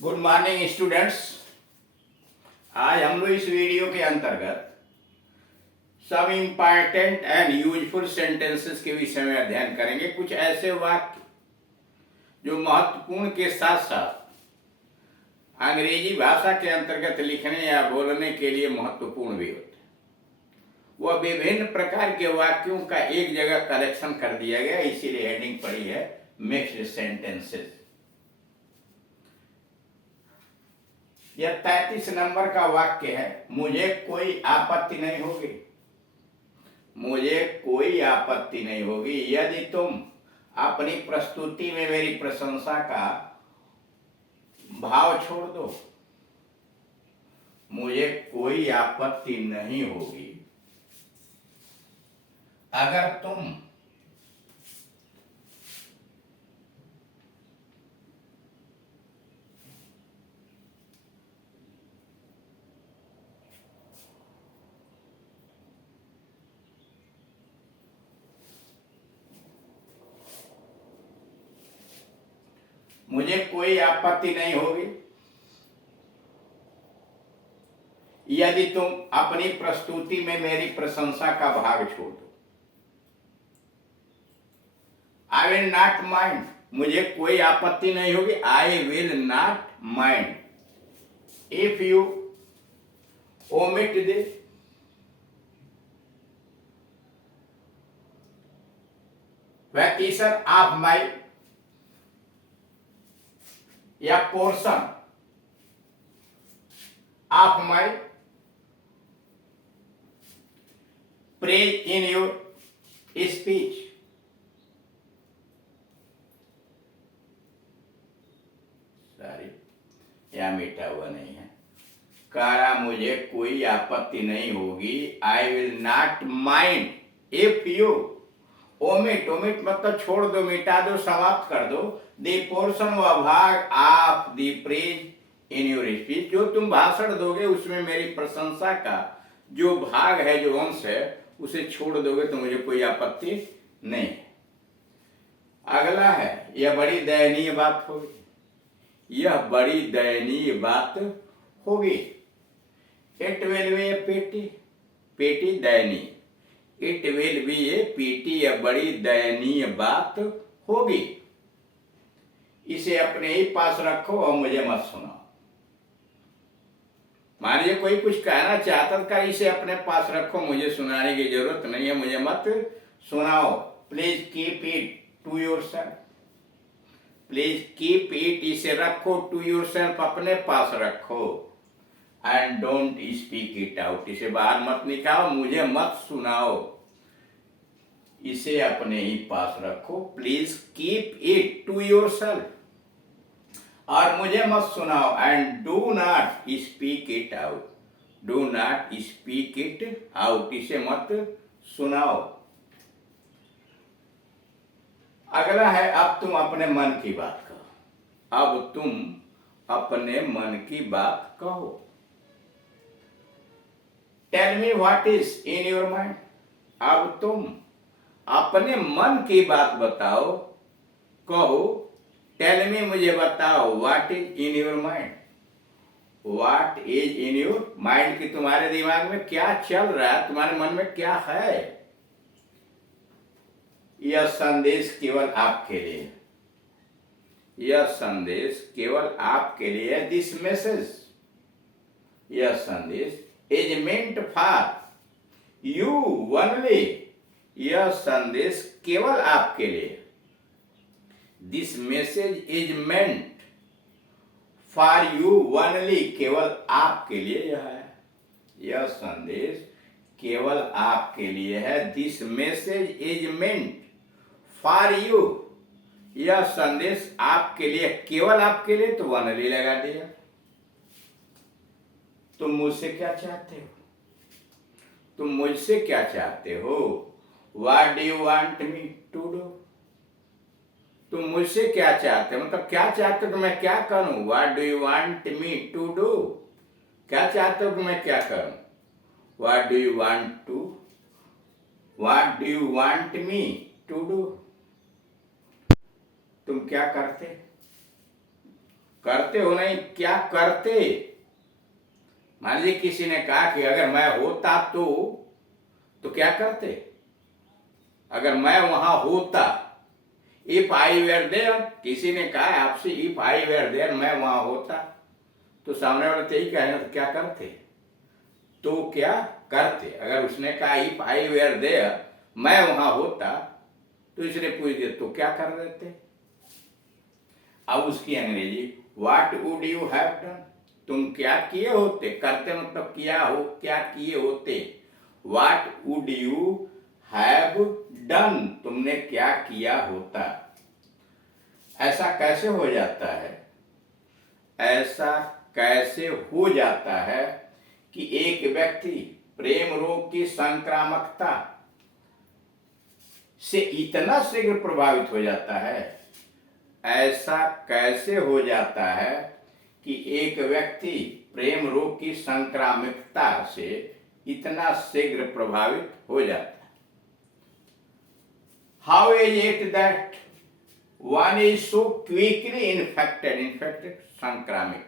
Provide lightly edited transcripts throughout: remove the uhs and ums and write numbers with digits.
Good morning students. आज हम लोग इस वीडियो के अंतर्गत some important and useful sentences के विषय में अध्ययन करेंगे। कुछ ऐसे वाक्य जो महत्वपूर्ण के साथ साथ अंग्रेजी भाषा के अंतर्गत लिखने या बोलने के लिए महत्वपूर्ण भी होते हैं। वह विभिन्न प्रकार के वाक्यों का एक जगह कलेक्शन कर दिया गया, इसीलिए हेडिंग पड़ी है मिक्स्ड सेंटेंसेस। यह 33 नंबर का वाक्य है। मुझे कोई आपत्ति नहीं होगी, मुझे कोई आपत्ति नहीं होगी यदि तुम अपनी प्रस्तुति में मेरी प्रशंसा का भाव छोड़ दो। मुझे कोई आपत्ति नहीं होगी अगर तुम मुझे कोई आपत्ति नहीं होगी यदि तुम अपनी प्रस्तुति में मेरी प्रशंसा का भाग छोड़ दो। आई विल नॉट माइंड, मुझे कोई आपत्ति नहीं होगी। I will not mind if you omit the vacation of my या portion of my praise in your speech. Sorry, यह मिटा हुआ नहीं है। कहा मुझे कोई आपत्ति नहीं होगी। I will not mind if you omit, omit मतलब छोड़ दो, मिटा दो, समाप्त कर दो। द पोर्शन व भाग of the praise in your speech, जो तुम भाषण दोगे उसमें मेरी प्रशंसा का जो भाग है, जो अंश है, उसे छोड़ दोगे तो मुझे कोई आपत्ति नहीं है। अगला है, यह बड़ी दयनीय बात होगी। यह बड़ी दयनीय बात होगी। इट विल बी ए पेटी, पेटी दयनीय। It will be A PT, यह बड़ी दयनीय बात होगी। इसे अपने ही पास रखो और मुझे मत सुनाओ। मान लीजिए कोई कुछ कहना चाहता था, इसे अपने पास रखो, मुझे सुनाने की जरूरत नहीं है, मुझे मत सुनाओ। Please keep it to yourself, please keep it, इसे रखो, टू योर सेल्फ, अपने पास रखो। And don't speak it out, इसे बाहर मत निकालो, मुझे मत सुनाओ, इसे अपने ही पास रखो। Please keep it to yourself, और मुझे मत सुनाओ। And do not speak it out, do not speak it out, इसे मत सुनाओ। अगला है, अब तुम अपने मन की बात कहो। अब तुम अपने मन की बात कहो। Tell me what is in your mind, अब तुम अपने मन की बात बताओ, कहो। टेल मी, मुझे बताओ, what is in your mind, what is in your mind, कि तुम्हारे दिमाग में क्या चल रहा है, तुम्हारे मन में क्या है। यह संदेश केवल आपके लिए, यह संदेश केवल आपके लिए है। दिस मैसेज, यह संदेश is meant for you only, यह संदेश केवल आपके लिए। This message is meant for you only, केवल आपके लिए यह है। यह संदेश केवल आपके लिए है। This message is meant for you, यह संदेश आपके लिए, केवल आपके लिए, तो ओनली लगा दिया। तुम मुझसे क्या चाहते हो, तुम मुझसे क्या चाहते हो। What do you want me to do, तुम मुझसे क्या चाहते हो, मतलब क्या चाहते हो कि मैं क्या करूं। What do you want me to do, क्या चाहते हो कि मैं क्या करूं। What do you want to, what do you want me to do, तुम क्या करते, करते हो नहीं, क्या करते। मान लीजिए किसी ने कहा कि अगर मैं होता तो क्या करते। अगर मैं वहां होता, इफ आई वेयर देयर, किसी ने कहा आपसे इफ आई वेयर देयर, मैं वहां होता, तो सामने वाले तो यही कहेगा तो क्या करते, तो क्या करते। अगर उसने कहा इफ आई वेयर देयर, मैं वहां होता, तो इसने पूछ दिया तो क्या कर देते। अब उसकी अंग्रेजी, what would you have done, तुम क्या किए होते। करते मतलब किया हो, क्या किए होते। What would you have done, तुमने क्या किया होता। ऐसा कैसे हो जाता है, ऐसा कैसे हो जाता है कि एक व्यक्ति प्रेम रोग की संक्रामकता से इतना शीघ्र प्रभावित हो जाता है। ऐसा कैसे हो जाता है कि एक व्यक्ति प्रेम रोग की संक्रामकता से इतना शीघ्र प्रभावित हो जाता है। How is it that one is so quickly infected संक्रामित।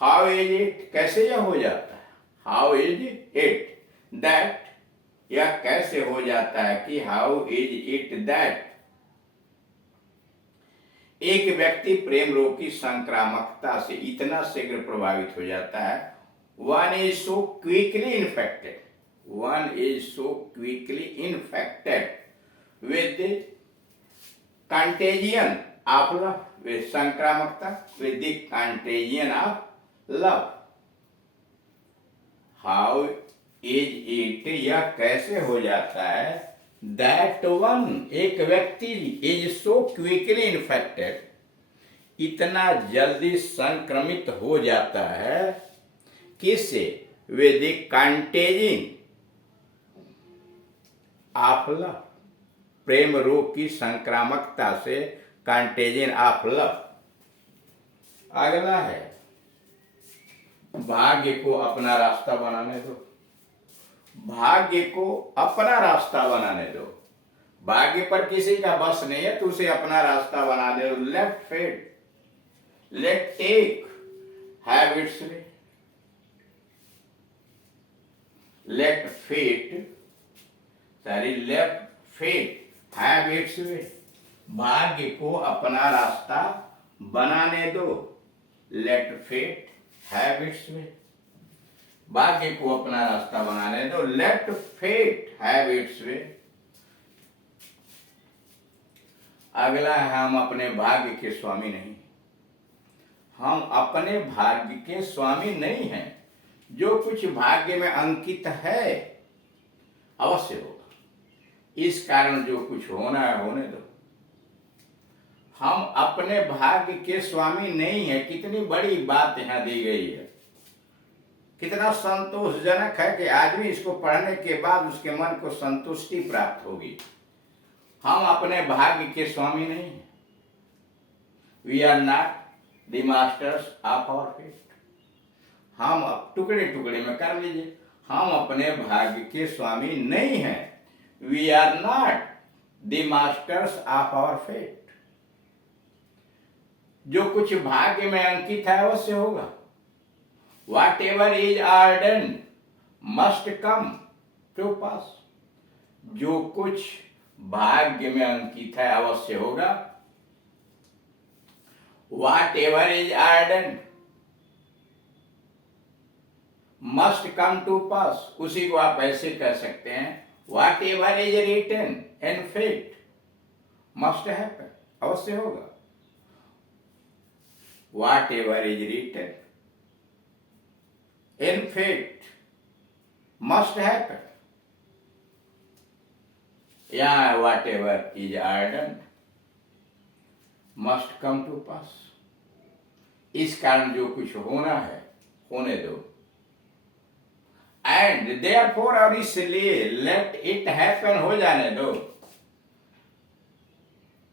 हाउ इज इट, कैसे यह हो जाता है। हाउ इज इट दैट, यह कैसे हो जाता है कि हाउ इज इट दैट एक व्यक्ति प्रेम रोग की संक्रामकता से इतना शीघ्र प्रभावित हो जाता है। One is so quickly infected, one is so quickly infected with contagion of love, with संक्रामकता, with the contagion of love. How is it, यह कैसे हो जाता है, दैट वन, एक व्यक्ति इज सो क्विकली इन्फेक्टेड, इतना जल्दी संक्रमित हो जाता है, किससे, विद द कंटेजिंग ऑफ लव, प्रेम रोग की संक्रामकता से, कंटेजियन ऑफ लव। अगला है, भाग्य को अपना रास्ता बनाने दो, भाग्य को अपना रास्ता बनाने दो। भाग्य पर किसी का बस नहीं है तो उसे अपना रास्ता बना दे। Left fate, let take have its way, let fate, sorry left fate have its way, भाग्य को अपना रास्ता बनाने दो। Let fate have its way, भाग्य को अपना रास्ता बनाने दो। Let fate have its way. अगला है, हम अपने भाग्य के स्वामी नहीं, हम अपने भाग्य के स्वामी नहीं हैं। जो कुछ भाग्य में अंकित है अवश्य होगा, इस कारण जो कुछ होना है होने दो। हम अपने भाग्य के स्वामी नहीं है। कितनी बड़ी बात यहां दी गई है, कितना संतोषजनक है कि आदमी इसको पढ़ने के बाद उसके मन को संतुष्टि प्राप्त होगी। हम अपने भाग्य के स्वामी नहीं हैं। We are not the masters of our fate. हम अब टुकड़े टुकड़े में कर लीजिए, हम अपने भाग्य के स्वामी नहीं हैं। We are not the masters of our fate. जो कुछ भाग्य में अंकित है अवश्य होगा। Whatever is ordained must come to pass। जो कुछ भाग्य में अंकित है अवश्य होगा। Whatever is ordained must come to pass। उसी को आप ऐसे कह सकते हैं, Whatever is written in fate must happen। अवश्य होगा। Whatever is written in fate must happen। या whatever is ordained must come to pass। इस कारण जो कुछ होना है होने दो। एंड therefore, और इसलिए let it happen हो जाने दो।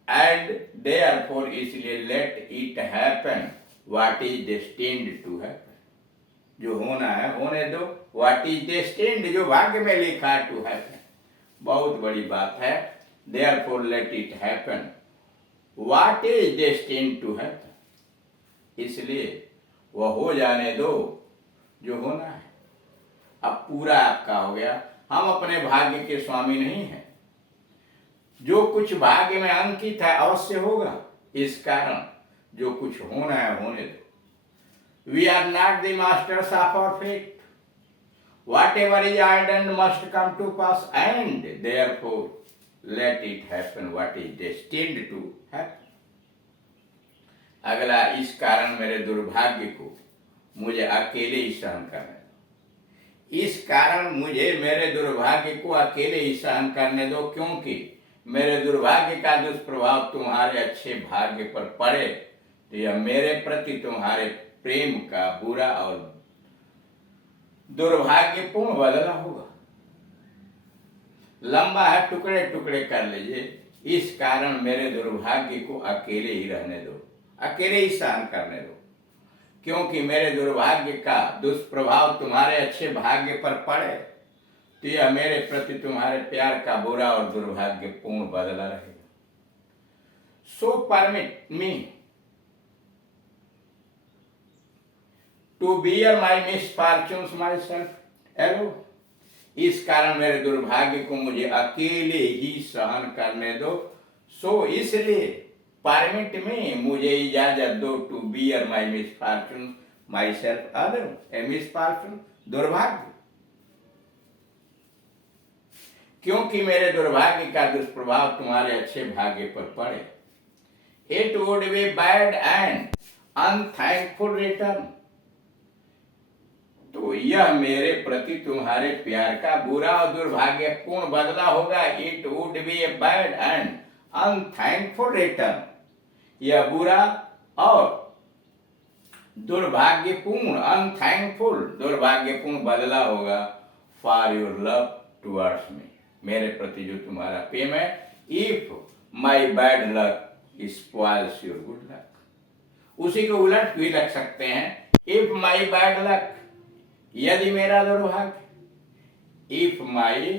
एंड therefore, इसलिए let it happen what is destined to happen। जो होना है होने दो। What is destined, जो भाग्य में लिखा है, to happen। बहुत बड़ी बात है। Therefore let it happen what is destined to happen। इसलिए वह हो जाने दो जो होना है। अब पूरा आपका हो गया। हम अपने भाग्य के स्वामी नहीं हैं। जो कुछ भाग्य में अंकित है अवश्य होगा। इस कारण जो कुछ होना है होने दो। We are not the masters of our fate. Whatever is ordained must come to pass, and therefore let it happen what is destined to happen. अगला, इस कारण मेरे दुर्भाग्य को मुझे अकेले ही सहन करने दो। इस कारण मुझे मेरे दुर्भाग्य को अकेले ही सहन करने दो, क्योंकि मेरे दुर्भाग्य का दुष्प्रभाव तुम्हारे अच्छे भाग्य पर पड़े तो यह मेरे प्रति तुम्हारे प्रेम का बुरा और दुर्भाग्यपूर्ण बदला होगा। लंबा है, टुकड़े टुकड़े कर लीजिए। इस कारण मेरे दुर्भाग्य को अकेले ही रहने दो, अकेले ही सहन करने दो, क्योंकि मेरे दुर्भाग्य का दुष्प्रभाव तुम्हारे अच्छे भाग्य पर पड़े तो यह मेरे प्रति तुम्हारे प्यार का बुरा और दुर्भाग्यपूर्ण बदला रहेगा। So permit me to bear my misfortunes myself alone. इस कारण मेरे दुर्भाग्य को मुझे अकेले ही सहन करने दो। सो इसलिए परमिट में मुझे इजाजत दो to bear my misfortune myself alone. A misfortune दुर्भाग्य, क्योंकि मेरे दुर्भाग्य का दुष्प्रभाव तुम्हारे अच्छे भाग्य पर पड़े। It would be bad and unthankful return. तो यह मेरे प्रति तुम्हारे प्यार का बुरा और दुर्भाग्यपूर्ण बदला होगा। It would be a bad and unthankful return. यह बुरा और दुर्भाग्यपूर्ण, अनथैंकफुल दुर्भाग्यपूर्ण बदला होगा for your love towards me, मेरे प्रति जो तुम्हारा प्रेम है। If my bad luck spoils your good luck. उसी को उलट भी रख सकते हैं। इफ माई बैड लक, यदि मेरा दुर्भाग्य, if my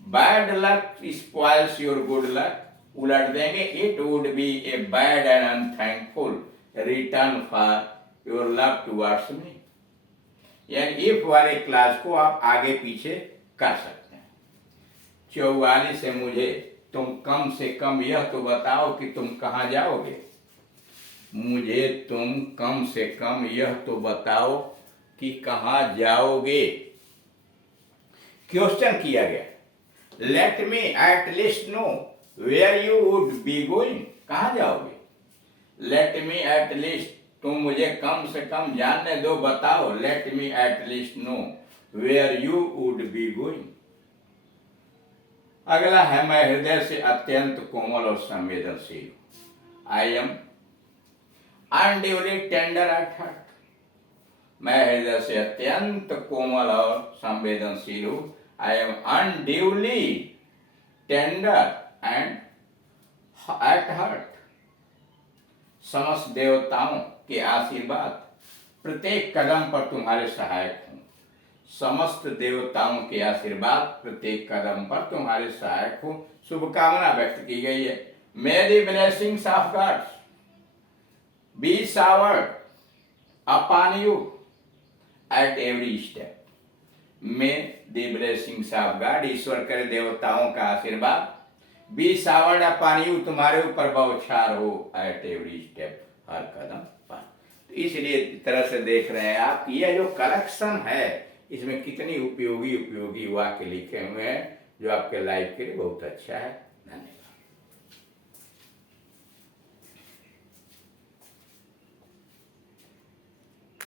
bad luck spoils your good luck, उलट देंगे it would be a bad and unthankful return for your love towards me. यानी इफ वाले क्लास को आप आगे पीछे कर सकते हैं। 44 से मुझे तुम कम से कम यह तो बताओ कि तुम कहाँ जाओगे। मुझे तुम कम से कम यह तो बताओ कि कहाँ जाओगे। क्वेश्चन किया गया, let me at least know where you would be going. कहाँ जाओगे। लेट मी एट लीस्ट, तुम मुझे कम से कम जानने दो, बताओ। Let me at least know where you would be going. अगला है, मैं हृदय से अत्यंत कोमल और संवेदनशील। I am unduly tender at heart. मैं हृदय से अत्यंत कोमल और संवेदनशील हूं। I am unduly tender and at heart. समस्त देवताओं के आशीर्वाद प्रत्येक कदम पर तुम्हारे सहायक हूं। समस्त देवताओं के आशीर्वाद प्रत्येक कदम पर तुम्हारे सहायक हूं। शुभकामना व्यक्त की गई है। मे the blessings of God B showered upon you at every step. में द ब्लेसिंग्स ऑफ गॉड, ईश्वर करे देवताओं का आशीर्वाद, बी शावर्ड अपॉन यू, तुम्हारे ऊपर बौछार हो एट एवरी स्टेप, हर कदम पर। तो इसलिए इस तरह से देख रहे हैं आप कि यह जो कलेक्शन है इसमें कितनी उपयोगी उपयोगी वाक्य लिखे हुए हैं जो आपके लाइफ के लिए बहुत अच्छा है। धन्यवाद।